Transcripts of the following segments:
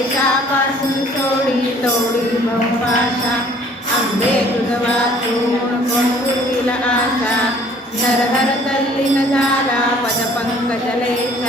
केसापासून तोडी तोडी बहुपाशा आंबे तुझवा तोड कोण आशा. नरहर तल्लीन झाला पदपंकजले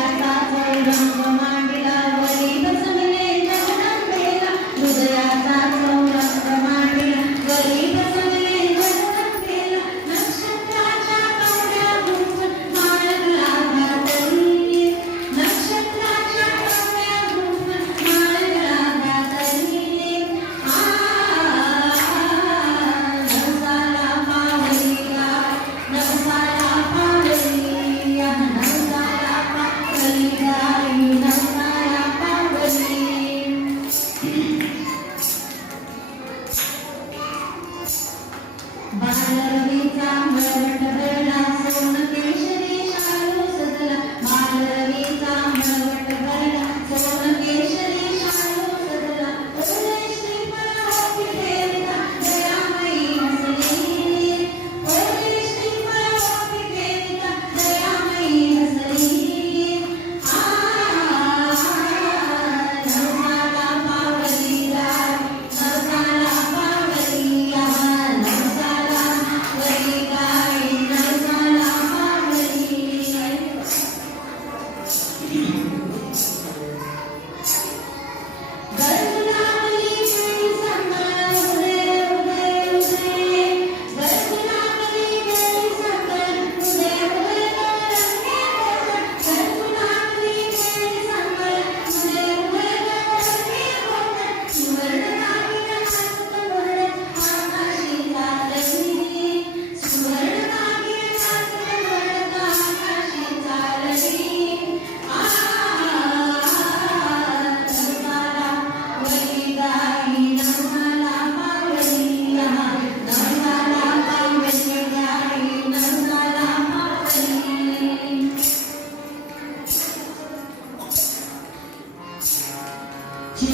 Thank you.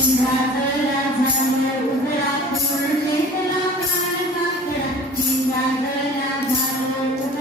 Thank you.